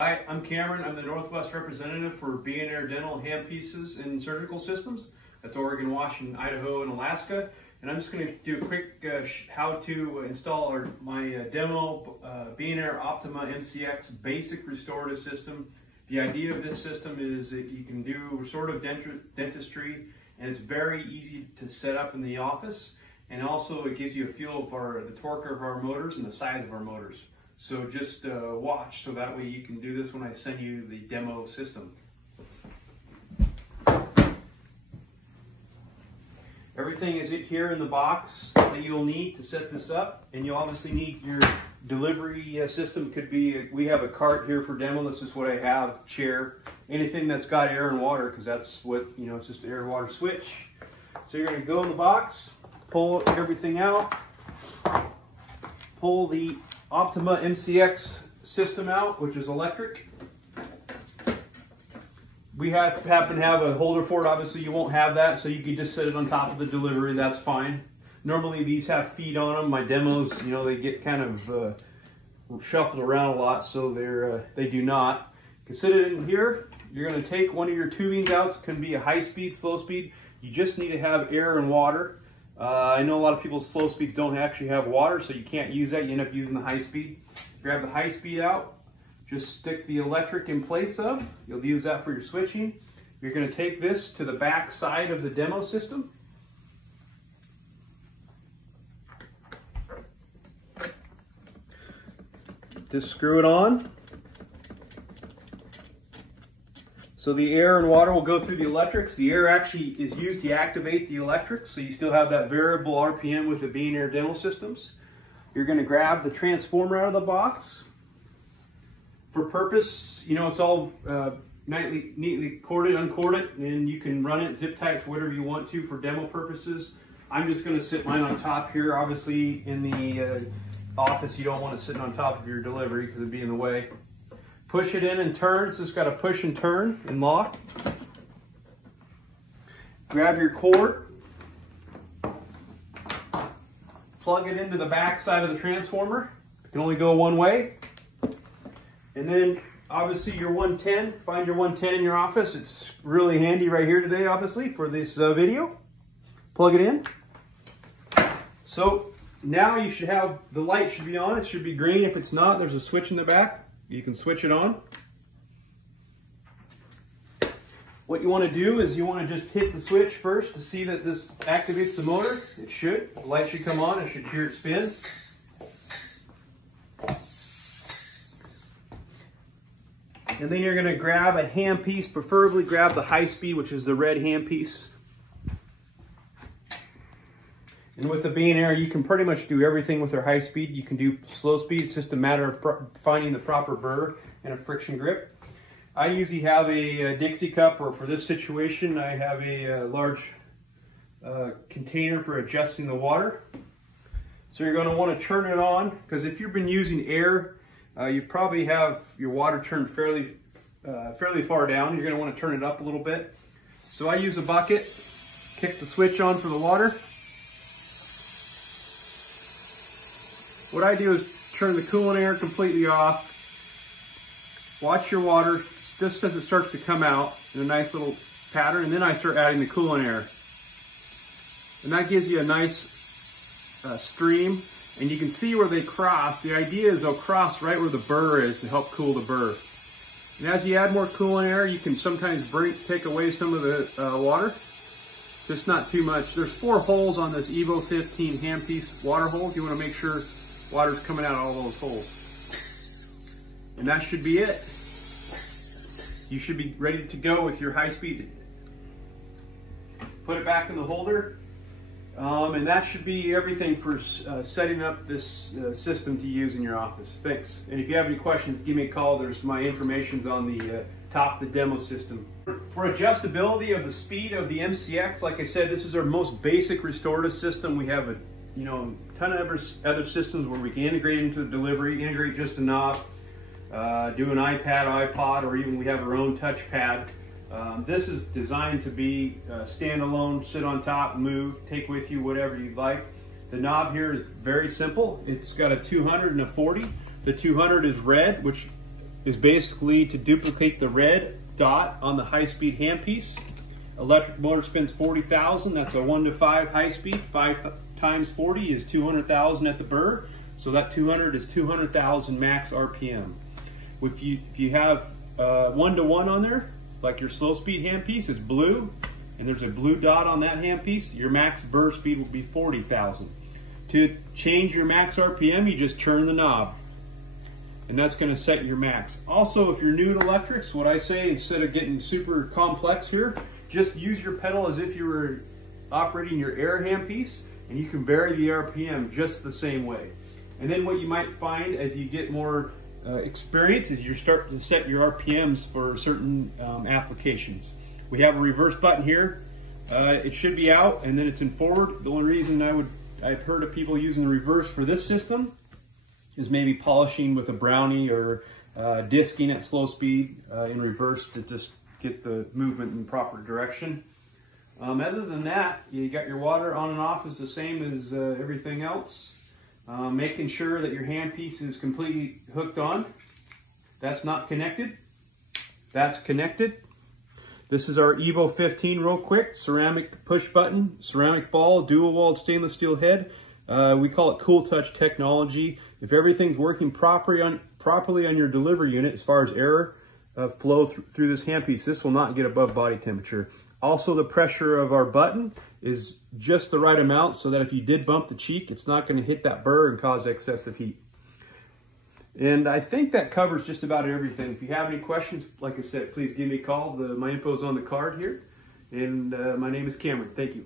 Hi, I'm Cameron. I'm the Northwest representative for BienAir Dental Handpieces and Surgical Systems. That's Oregon, Washington, Idaho, and Alaska. And I'm just going to do a quick how to install my demo BienAir Optima MCX basic restorative system. The idea of this system is that you can do restorative dentistry, and it's very easy to set up in the office. And also it gives you a feel of the torque of our motors and the size of our motors. So just watch, so that way you can do this when I send you the demo system. Everything is here in the box that you'll need to set this up, and you'll obviously need your delivery system. Could be, we have a cart here for demo. This is what I have, chair, anything that's got air and water, because that's what, it's just an air water switch. So you're going to go in the box, pull everything out, pull the Optima MCX system out, which is electric. We happen to have a holder for it. Obviously you won't have that, so you can just set it on top of the delivery. That's fine. Normally these have feet on them. My demos, they get kind of shuffled around a lot, so they do not. You can set it in here. You're going to take one of your tubings out. It can be a high speed, slow speed. You just need to have air and water. I know a lot of people's slow speeds don't actually have water, so you can't use that. You end up using the high speed. Grab the high speed out, just stick the electric in place of. You'll use that for your switching. You're going to take this to the back side of the demo system. Just screw it on. So the air and water will go through the electrics. The air actually is used to activate the electrics, so you still have that variable RPM with the BienAir dental systems. You're going to grab the transformer out of the box. For purpose, it's all neatly corded, uncorded, and you can run it zip tight to whatever you want to for demo purposes. I'm just going to sit mine on top here. Obviously in the office you don't want to sit on top of your delivery because it'd be in the way. Push it in and turn. It's just got to push and turn and lock. Grab your cord, plug it into the back side of the transformer. It can only go one way. And then obviously your 110, find your 110 in your office. It's really handy right here today, obviously, for this video. Plug it in. So now you should have, the light should be on. It should be green. If it's not, there's a switch in the back. You can switch it on. What you want to do is you want to just hit the switch first to see that this activates the motor. It should. The light should come on. It should hear it spin. And then you're going to grab a handpiece, preferably grab the high speed, which is the red handpiece. And with the BienAir, you can pretty much do everything with their high speed. You can do slow speed. It's just a matter of finding the proper burr and a friction grip. I usually have a Dixie cup, or for this situation, I have a large container for adjusting the water. So you're going to want to turn it on, because if you've been using air, you probably have your water turned fairly far down. You're going to want to turn it up a little bit. So I use a bucket, kick the switch on for the water. What I do is turn the coolant air completely off. Watch your water just as it starts to come out in a nice little pattern, and then I start adding the coolant air. And that gives you a nice stream, and you can see where they cross. The idea is they'll cross right where the burr is to help cool the burr. And as you add more coolant air, you can sometimes take away some of the water. Just not too much. There's 4 holes on this Evo 15 handpiece water holes. You want to make sure water's coming out of all those holes. And that should be it. You should be ready to go with your high speed. Put it back in the holder. And that should be everything for setting up this system to use in your office. Thanks. And if you have any questions, give me a call. There's my information's on the top of the demo system. For adjustability of the speed of the MCX, like I said, this is our most basic restorative system. We have a ton of other systems where we can integrate into the delivery, integrate just a knob, do an iPad, iPod, or even we have our own touchpad. This is designed to be standalone, sit on top, move, take with you whatever you'd like. The knob here is very simple. It's got a 200 and a 40. The 200 is red, which is basically to duplicate the red dot on the high-speed handpiece. Electric motor spins 40,000. That's a 1 to 5 high-speed. 5 times 40 is 200,000 at the burr. So that 200 is 200,000 max RPM. If you have 1 to 1 on there, like your slow-speed handpiece, it's blue, and there's a blue dot on that handpiece, your max burr speed will be 40,000. To change your max RPM, you just turn the knob, and that's going to set your max. Also, if you're new to electrics, what I say, instead of getting super complex here, just use your pedal as if you were operating your air handpiece, and you can vary the RPM just the same way. And then what you might find as you get more experience is you start to set your RPMs for certain applications. We have a reverse button here. It should be out, and then it's in forward. The only reason I've heard of people using the reverse for this system is maybe polishing with a brownie or disking at slow speed in reverse to just get the movement in the proper direction. Other than that, you got your water on and off is the same as everything else. Making sure that your handpiece is completely hooked on. That's not connected. That's connected. This is our Evo 15 real quick. Ceramic push button, ceramic ball, dual walled stainless steel head. We call it Cool Touch technology. If everything's working properly on your delivery unit as far as air flow through this handpiece, this will not get above body temperature. Also, the pressure of our button is just the right amount so that if you did bump the cheek, it's not going to hit that burr and cause excessive heat. And I think that covers just about everything. If you have any questions, like I said, please give me a call. My info is on the card here. And my name is Cameron. Thank you.